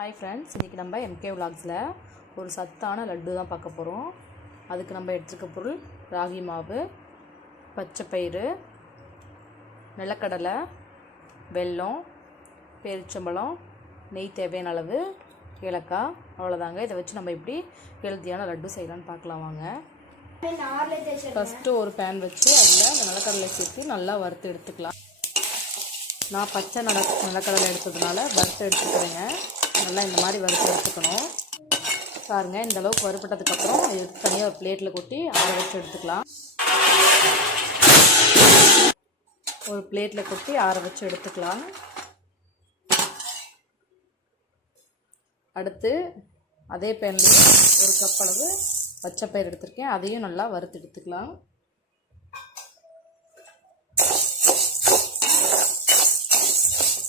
Hi friends, இன்றைக்கி நம்ம MK விலாக்ஸில் ஒரு சத்தான லட்டு தான் பார்க்க போகிறோம். அதுக்கு நம்ம எடுத்துக்க பொருள் ராகி மாவு, பச்சைப்பயிறு, நிலக்கடலை, வெல்லம், பேரிச்சம்பழம், நெய் தேவையான அளவு, ஏலக்காய், அவ்வளோதாங்க. இதை வச்சு நம்ம எப்படி ஹெல்த்தியான லட்டு செய்யலான்னு பார்க்கலாம் வாங்க. ஃபஸ்ட்டு ஒரு பேன் வச்சு அதில் அந்த நிலக்கடலை சேர்த்து நல்லா வறுத்து எடுத்துக்கலாம். நான் பச்சை நிலக்கடலை எடுத்ததுனால வறுத்து எடுத்துக்கிறேங்க. நல்லா இந்த மாதிரி வறுத்து எடுத்துக்கணும். பாருங்கள், இந்த அளவுக்கு வறுப்பட்டதுக்கப்புறம் இது தனியாக ஒரு பிளேட்டில் கொட்டி ஆற வச்சு எடுத்துக்கலாம். ஒரு பிளேட்டில் கொட்டி ஆற வச்சு எடுத்துக்கலாம். அடுத்து அதே பேன்லேயே ஒரு கப் அளவு பச்சைப்பயிறு எடுத்திருக்கேன், அதையும் நல்லா வறுத்து எடுத்துக்கலாம்.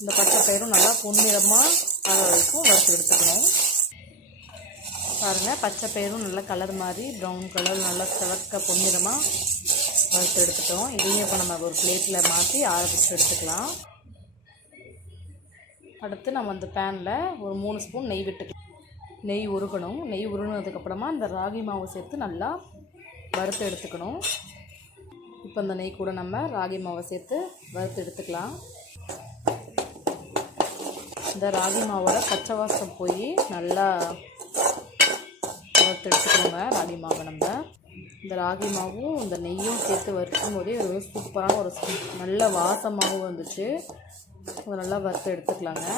இந்த பச்சைப்பயிரும் நல்லா பொன்னிறமாக ஆக வரைக்கும் வறுத்து எடுத்துக்கணும். பாருங்கள், பச்சைப்பயிரும் நல்லா கலர் மாதிரி ப்ரௌன் கலர் நல்லா சிவக்க பொன்னிறமாக வறுத்து எடுத்துட்டோம். இதையும் இப்போ நம்ம ஒரு பிளேட்டில் மாற்றி ஆற வச்சு எடுத்துக்கலாம். அடுத்து நம்ம அந்த பேனில் ஒரு 3 ஸ்பூன் நெய் விட்டுக்கலாம். நெய் உருகணும். நெய் உருகினதுக்கப்புறமா இந்த ராகி மாவு சேர்த்து நல்லா வறுத்து எடுத்துக்கணும். இப்போ இந்த நெய் கூட நம்ம ராகி மாவை சேர்த்து வறுத்து எடுத்துக்கலாம். இந்த ராகி மாவோட பச்சை வாசம் போய் நல்லா வறுத்து எடுத்துக்கணுங்க. ராகி மாவை நம்ம இந்த ராகி மாவும் இந்த நெய்யும் சேர்த்து வறுக்கும் போதே ஒரு சூப்பரான ஒரு நல்ல வாசமாகவும் வந்துச்சு. அதை நல்லா வறுத்து எடுத்துக்கலாங்க.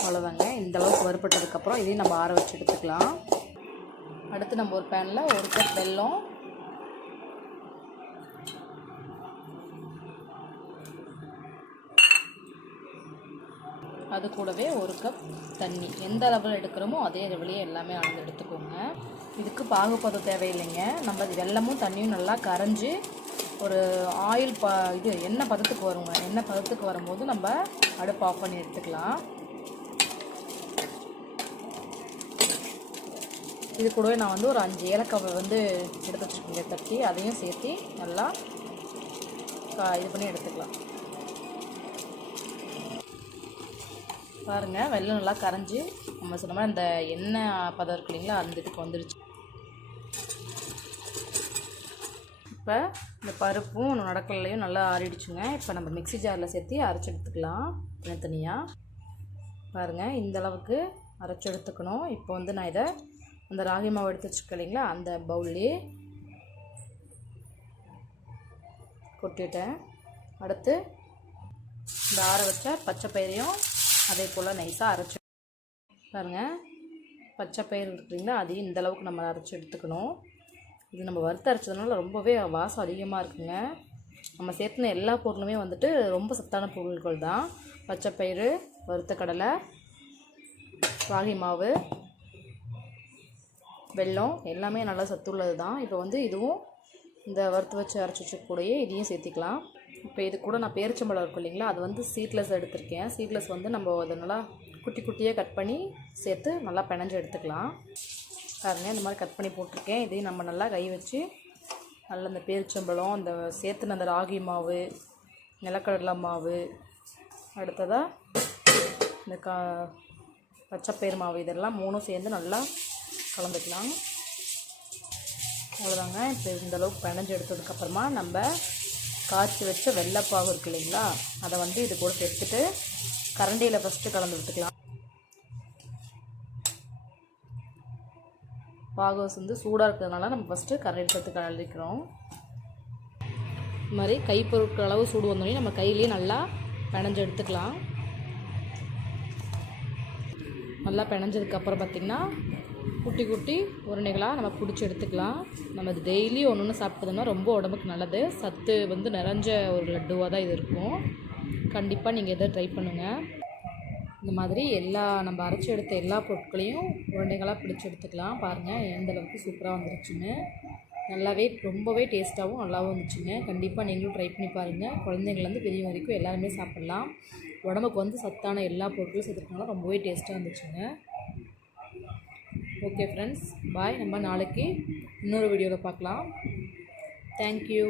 அவ்வளோதாங்க. இந்த அளவுக்கு வறுப்பட்டதுக்கப்புறம் இதையும் நம்ம ஆற வச்சு எடுத்துக்கலாம். அடுத்து நம்ம ஒரு பேனில் 1 கப் வெல்லம், அது கூடவே 1 கப் தண்ணி, எந்த அளவில் எடுக்கிறோமோ அதே அளவுலேயே எல்லாமே அளந்து எடுத்துக்கோங்க. இதுக்கு பாகுபதம் தேவையில்லைங்க. நம்ம வெல்லமும் தண்ணியும் நல்லா கரைஞ்சி ஒரு ஆயில் எண்ணெய் பதத்துக்கு வருங்க. எண்ணெய் பதத்துக்கு வரும்போது நம்ம அடுப்பு ஆஃப் பண்ணி எடுத்துக்கலாம். இது கூடவே நான் வந்து ஒரு 5 ஏலக்காவை எடுத்து வச்சுக்கோங்க தட்டி, அதையும் சேர்த்து நல்லா இது பண்ணி எடுத்துக்கலாம். பாருங்கள், வெல்லம் நல்லா கரைஞ்சி நம்ம சொன்ன மாதிரி அந்த எண்ணெய் பதம் இருக்கு இல்லைங்களா, அந்த இதுக்கு வந்துடுச்சு. இப்போ இந்த பருப்பும் நடக்கலையும் நல்லா ஆறிடுச்சுங்க. இப்போ நம்ம மிக்ஸி ஜாரில் சேர்த்து அரைச்சி எடுத்துக்கலாம் தனித்தனியாக. பாருங்கள், இந்த அளவுக்கு அரைச்சி எடுத்துக்கணும். இப்போ நான் இதை அந்த ராகி மாவு எடுத்து வச்சுருக்கேன் இல்லைங்களா, அந்த பவுல்லே கொட்டிட்டேன். அடுத்து இந்த ஆற வச்ச பச்சைப்பயிரையும் அதே போல் நைஸாக அரைச்சி பாருங்கள். பச்சைப்பயிறு இருக்குங்களா, அதையும் இந்த அளவுக்கு நம்ம அரைச்சி எடுத்துக்கணும். இது நம்ம வறுத்து அரைச்சதுனால ரொம்பவே வாசம் அதிகமாக இருக்குங்க. நம்ம சேர்த்துன எல்லா பொருளுமே ரொம்ப சத்தான பொருட்கள் தான். பச்சைப்பயிறு, வறுத்த கடலை, ராகி மாவு, வெல்லம் எல்லாமே நல்லா சத்துள்ளது தான். இப்போ இதுவும் இந்த வறுத்து வச்சு அரைச்சி வச்ச கூடயே இதையும் சேர்த்திக்கலாம். இப்போ இது கூட நான் பேரிச்சம்பழம் இருக்கும் இல்லைங்களா, அது சீட்லெஸ் எடுத்திருக்கேன். சீட்லெஸ் நம்ம அதை நல்லா குட்டி குட்டியாக கட் பண்ணி சேர்த்து நல்லா பிணைஞ்சு எடுத்துக்கலாம். பாருங்கள், இந்த மாதிரி கட் பண்ணி போட்டிருக்கேன். இதையும் நம்ம நல்லா கை வச்சு நல்லா இந்த பேரிச்சம்பழம், அந்த சேர்த்துன அந்த ராகி மாவு, நிலக்கடலை மாவு, அடுத்ததாக இந்த பச்சைப்பயிறு மாவு, இதெல்லாம் 3 சேர்ந்து நல்லா கலந்துக்கலாம். அவ்வளோதாங்க. இப்போ இந்த அளவுக்கு பிணைஞ்சு எடுத்ததுக்கப்புறமா நம்ம காய்ச்சி வச்ச வெள்ளைப்பாகு இருக்கு இல்லைங்களா, அதை இது கூட சேர்த்துட்டு கரண்டியில் ஃபஸ்ட்டு கலந்து விட்டுக்கலாம். பாகு சூடாக இருக்கிறதுனால நம்ம ஃபஸ்ட்டு கரண்டியில் சேர்த்து கலந்துக்கிறோம். இது மாதிரி கை பொருட்கள் அளவு சூடு வந்தோடனே நம்ம கையிலேயே நல்லா பிணைஞ்சு எடுத்துக்கலாம். நல்லா பிணைஞ்சதுக்கப்புறம் பார்த்திங்கன்னா குட்டி குட்டி உருண்டைகளாக நம்ம பிடிச்சி எடுத்துக்கலாம். நம்ம இது டெய்லி ஒன்று சாப்பிட்டோம்னா ரொம்ப உடம்புக்கு நல்லது. சத்து நிறைஞ்ச ஒரு லட்டுவாக தான் இது இருக்கும். கண்டிப்பாக நீங்கள் இதை ட்ரை பண்ணுங்கள். இந்த மாதிரி நம்ம அரைச்சி எடுத்த எல்லா பொருட்களையும் உருண்டைகளாக பிடிச்சி எடுத்துக்கலாம். பாருங்கள், எந்தளவுக்கு சூப்பராக வந்துருச்சுன்னு. ரொம்பவே டேஸ்ட்டாகவும் நல்லாவும் வந்துச்சுங்க. கண்டிப்பாக நீங்களும் ட்ரை பண்ணி பாருங்கள். குழந்தைங்கள்லேருந்து பெரிய வரைக்கும் எல்லாருமே சாப்பிட்லாம். உடம்புக்கு சத்தான எல்லா பொருட்களும் சேர்த்துருக்கனால ரொம்பவே டேஸ்ட்டாக இருந்துச்சுங்க. ஓகே ஃப்ரெண்ட்ஸ், பாய். நம்ம நாளைக்கு இன்னொரு வீடியோவில் பார்க்கலாம். தேங்க்யூ.